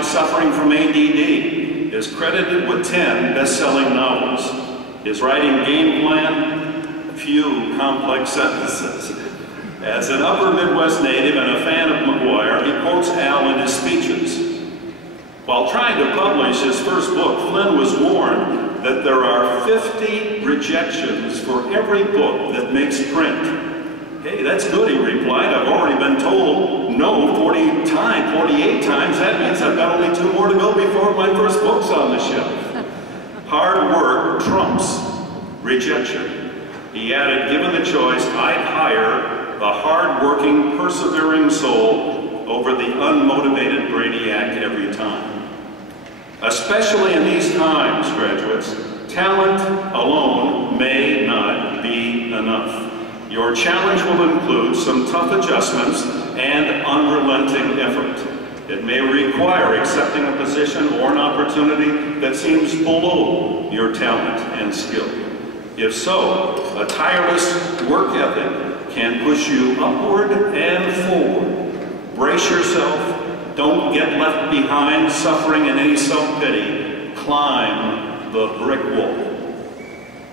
despite suffering from ADD, is credited with 10 best-selling novels. His writing game plan, few complex sentences. As an upper Midwest native and a fan of McGuire, he quotes Al in his speeches. While trying to publish his first book, Flynn was warned that there are 50 rejections for every book that makes print. Hey, that's good, he replied. I've already been told no 48 times. That means I've got only 2 more to go before my first book's on the shelf. Hard work trumps rejection. He added, given the choice, I'd hire the hard-working, persevering soul over the unmotivated brainiac every time. Especially in these times, graduates, talent alone may not be enough. Your challenge will include some tough adjustments and unrelenting effort. It may require accepting a position or an opportunity that seems below your talent and skill. If so, a tireless work ethic can push you upward and forward. Brace yourself. Don't get left behind, suffering in any self-pity. Climb the brick wall.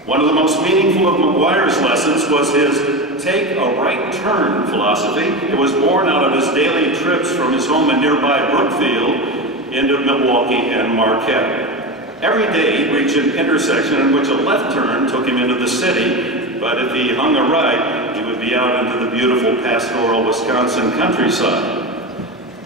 One of the most meaningful of McGuire's lessons was his take a right turn philosophy. It was born out of his daily trips from his home in nearby Brookfield into Milwaukee and Marquette. Every day he'd reach an intersection in which a left turn took him into the city, but if he hung a right, he would be out into the beautiful pastoral Wisconsin countryside.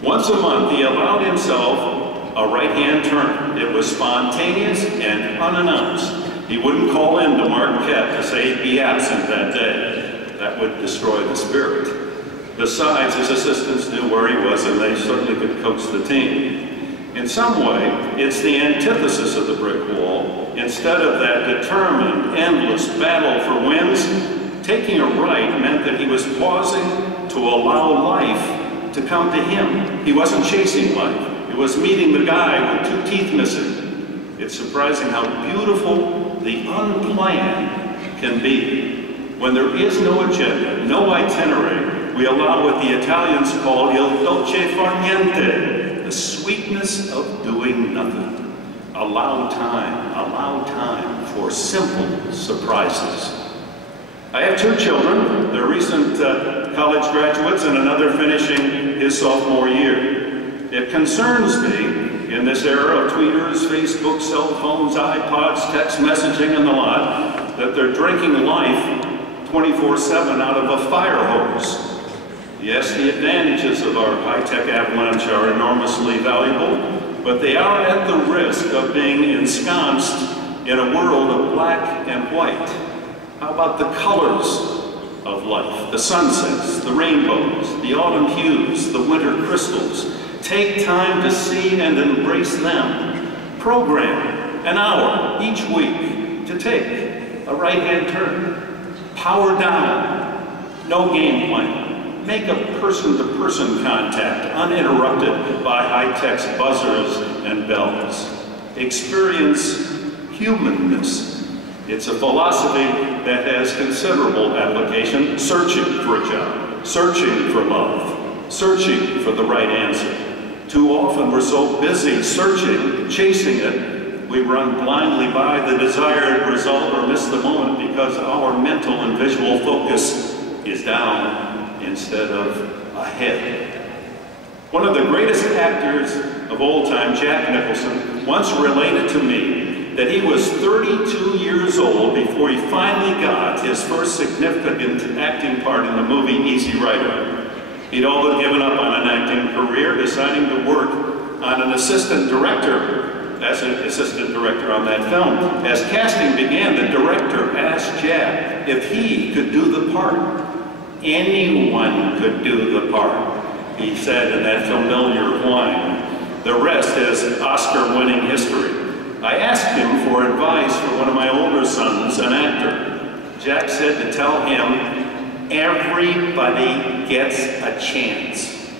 Once a month, he allowed himself a right-hand turn. It was spontaneous and unannounced. He wouldn't call in to Marquette to say he'd be absent that day. That would destroy the spirit. Besides, his assistants knew where he was and they certainly could coach the team. In some way, it's the antithesis of the brick wall. Instead of that determined, endless battle for wins, taking a right meant that he was pausing to allow life to come to him. He wasn't chasing life. He was meeting the guy with 2 teeth missing. It's surprising how beautiful the unplanned can be. When there is no agenda, no itinerary, we allow what the Italians call il dolce far niente, the sweetness of doing nothing. Allow time for simple surprises. I have 2 children. They're recent college graduates and another finishing his sophomore year. It concerns me in this era of tweeters, Facebook, cell phones, iPods, text messaging, and the lot, that they're drinking life 24/7 out of a fire hose. Yes, the advantages of our high-tech avalanche are enormously valuable, but they are at the risk of being ensconced in a world of black and white. How about the colors of life? The sunsets, the rainbows, the autumn hues, the winter crystals. Take time to see and embrace them. Program an hour each week to take a right-hand turn. Power down. No game plan. Make a person-to-person contact uninterrupted by high-tech's buzzers and bells. Experience humanness. It's a philosophy that has considerable application. Searching for a job, searching for love, searching for the right answer. Too often we're so busy searching, chasing it, we run blindly by the desired result or miss the moment because our mental and visual focus is down instead of ahead. One of the greatest actors of all time, Jack Nicholson, once related to me that he was 32 years old before he finally got his first significant acting part in the movie Easy Rider. He'd all but given up on an acting career, deciding to work on an assistant director, as an assistant director on that film. As casting began, the director asked Jack if he could do the part. Anyone could do the part, he said in that familiar whine. The rest is Oscar-winning history. I asked him for advice for one of my older sons, an actor. Jack said to tell him, everybody gets a chance.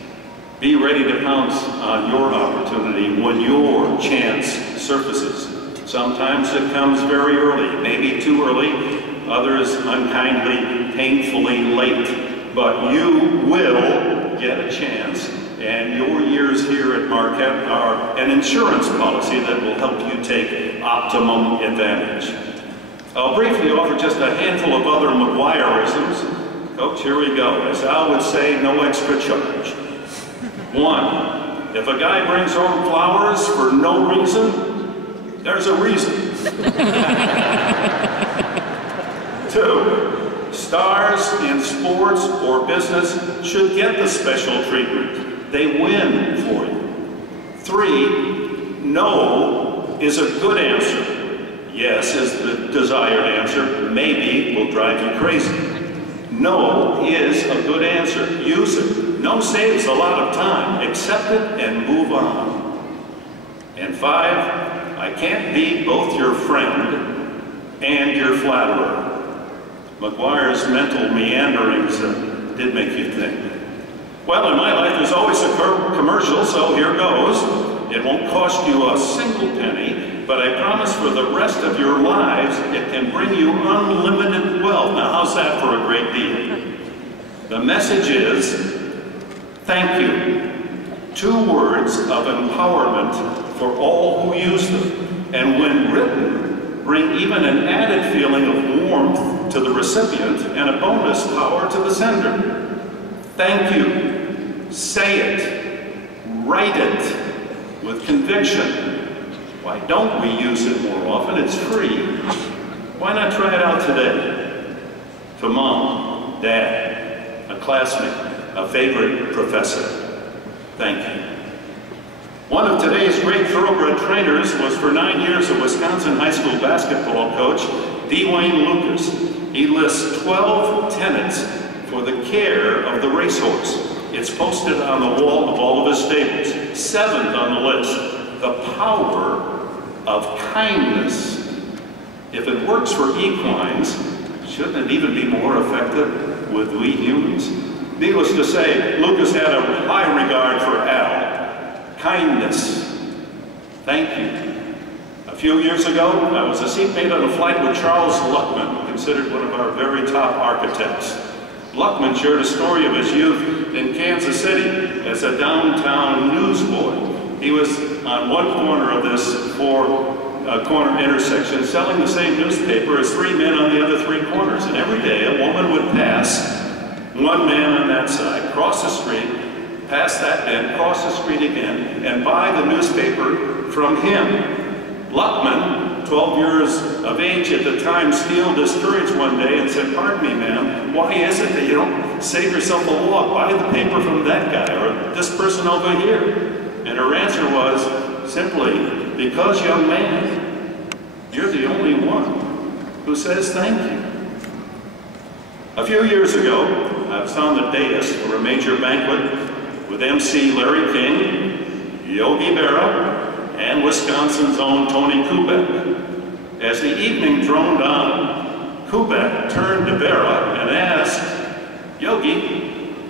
Be ready to pounce on your opportunity when your chance surfaces. Sometimes it comes very early, maybe too early, others unkindly, painfully late. But you will get a chance and your years here at Marquette are an insurance policy that will help you take optimum advantage. I'll briefly offer just a handful of other McGuireisms. Coach, here we go. As Al would say, no extra charge. 1, if a guy brings home flowers for no reason, there's a reason. 2, stars in sports or business should get the special treatment. They win for you. 3, no is a good answer. Yes is the desired answer. Maybe will drive you crazy. No is a good answer. Use it. No saves a lot of time. Accept it and move on. And 5, I can't be both your friend and your flatterer. McGuire's mental meanderings did make you think. Well, in my life, there's always a commercial, so here goes. It won't cost you a single penny, but I promise for the rest of your lives, it can bring you unlimited wealth. Now, how's that for a great deal? The message is, thank you. 2 words of empowerment for all who use them. And when written, bring even an added feeling of warmth to the recipient and a bonus power to the sender. Thank you. Say it. Write it with conviction. Why don't we use it more often? It's free. Why not try it out today? To mom, dad, a classmate, a favorite professor. Thank you. One of today's great thoroughbred trainers was for 9 years a Wisconsin high school basketball coach, Dwayne Lucas. He lists 12 tenets for the care of the racehorse. It's posted on the wall of all of his stables. 7th on the list, the power of kindness. If it works for equines, shouldn't it even be more effective with we humans? Needless to say, Lucas had a high regard for Al. Kindness. Thank you. A few years ago, I was a seatmate on a flight with Charles Luckman, considered one of our very top architects. Luckman shared a story of his youth in Kansas City as a downtown newsboy. He was on one corner of this 4-corner intersection selling the same newspaper as 3 men on the other 3 corners. And every day a woman would pass, one man on that side, cross the street, pass that man, cross the street again, and buy the newspaper from him. Luckman, 12 years of age at the time, steeled his courage one day and said, "Pardon me, ma'am, why is it that you don't save yourself a walk, buy the paper from that guy or this person over here?" And her answer was simply, "Because, young man, you're the only one who says thank you." A few years ago, I was on the dais for a major banquet with MC Larry King, Yogi Berra, and Wisconsin's own Tony Kubek. As the evening droned on, Kubek turned to Berra and asked, "Yogi,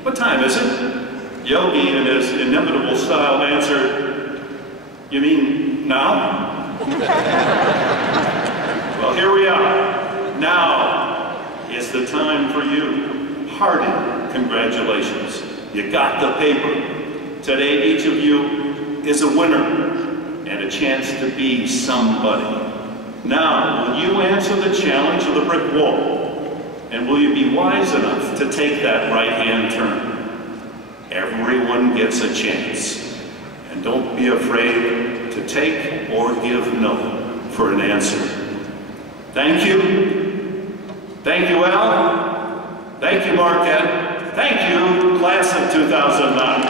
what time is it?" Yogi, in his inimitable style, answered, "You mean now?" Well, here we are. Now is the time for you. Hearty congratulations. You got the paper. Today, each of you is a winner and a chance to be somebody. Now, will you answer the challenge of the brick wall? And will you be wise enough to take that right-hand turn? Everyone gets a chance. And don't be afraid to take or give no for an answer. Thank you. Thank you, Al. Thank you, Marquette. Thank you, class of 2009.